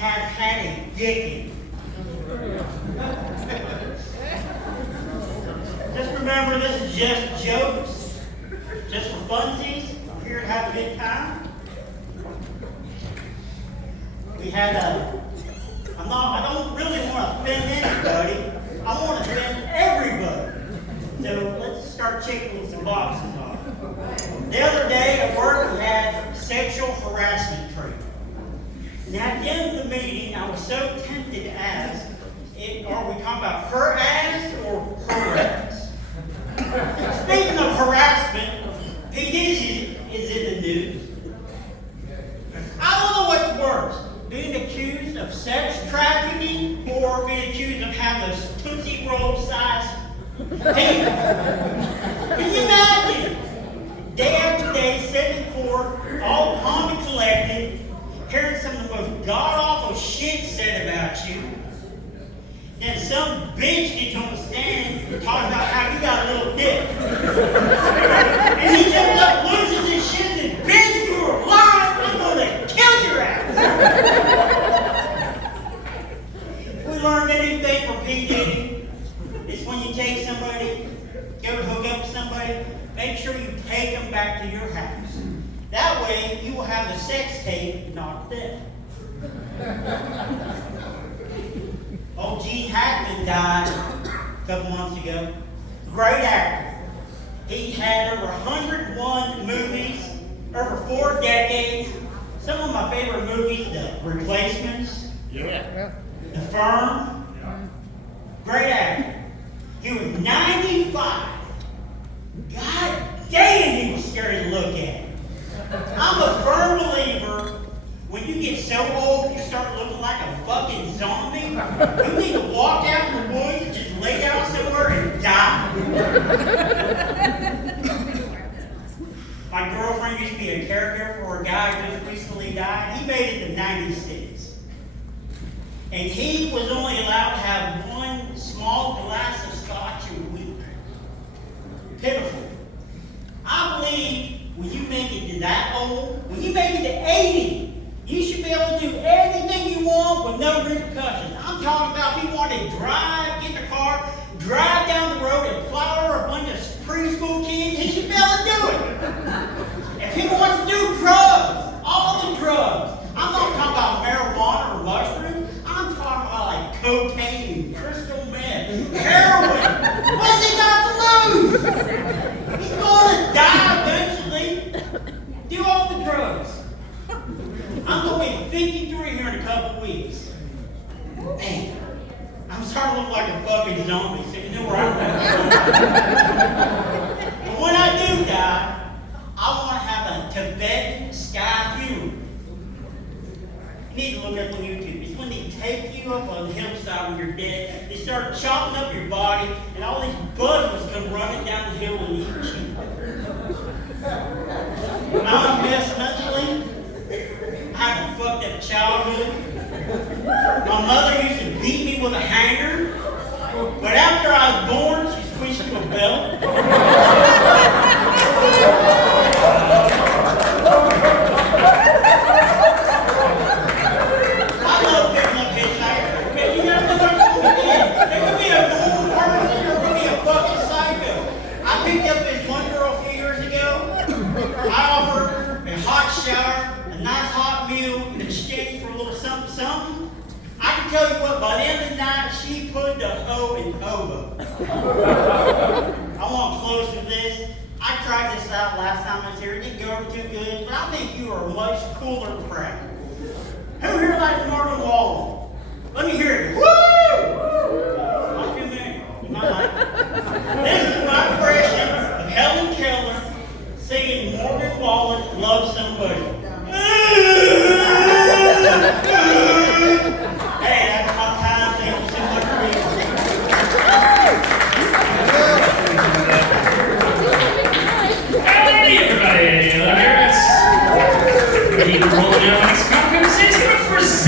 have had a dicking. Just remember, this is just jokes, just for funsies. I'm here to have a good time. We had I don't really want to offend anybody. I want to offend everybody. So let's start checking some boxes off. The other day at work, we had sexual harassment training. Now, at the end of the meeting, I was so tempted to ask, are we talking about her ass or her ass? Speaking of harassment, P Diddy is in the news. I don't know what's worse, being accused of sex trafficking or being accused of having those Tootsie Roll size penis. Can you imagine? Day after day, sitting in court, all calm and collected, hearing some of the most god-awful shit said about you. Then some bitch gets on the stand talking about how you got a little dick. And he jumps up, loses his shit, and says, bitch, you were lying, I'm gonna kill your ass. If we learned anything from P Diddy, it's when you take somebody, go to hook up with somebody, make sure you take them back to your house. That way, you will have the sex tape, not them. Old Gene Hackman died a couple months ago. Great actor. He had over 101 movies, over 4 decades. Some of my favorite movies, The Replacements, Yeah. The Firm. Great actor. He was 95. God damn, he was scary to look at. I'm a firm believer, when you get so old you start looking like a fucking zombie, you need to walk out in the woods and just lay down somewhere and die. My girlfriend used to be a caregiver for a guy who just recently died. He made it to 96. And he was only allowed to have one small glass of scotch a week. Pitiful. I believe when you make it to that old, when you make it to 80, you should be able to do everything you want with no repercussions. I'm talking about if you want to drive, get in the car, drive down the road and plow over a bunch of preschool kids, he should be able to do it. If he wants to do drugs, all the drugs, I'm not talking about marijuana or mushrooms, I'm talking about like cocaine, crystal meth, heroin. What's he got to lose? He's going to die eventually. Do all the drugs. I'm going to be 53 here in a couple weeks. Man, I'm starting to look like a fucking zombie, so you know where I'm at. But when I do die, I want to have a Tibetan sky funeral. You need to look up on YouTube. It's when they take you up on the hillside when you're dead. They start chopping up your body, and all these buzzards come running down the hill and eat you. I'm a mess mentally. I had a fucked up childhood. My mother used to beat me with a hanger, but after I was born, she switched to a belt. I love picking up hitchhikers, but you never know what you're going to get. There could be a normal person or there could be a fucking psycho. I picked up this one girl a few years ago. I offered her a hot shower, a nice hot meal in exchange for a little something, something. I can tell you what, by the end of the night, she put the hoe in hobo. I want to close with this. I tried this out last time I was here. It didn't go over too good, but I think you are much cooler crap. Who here likes Northern Wallen? Let me hear it. Woo! Not too many. You might like it. This is my impression of Helen Keller singing Morgan Wallen, Love Somebody. Hey, that's my time. Thank you so much for being here. Hey, everybody! Here it's Eddy rolling out on his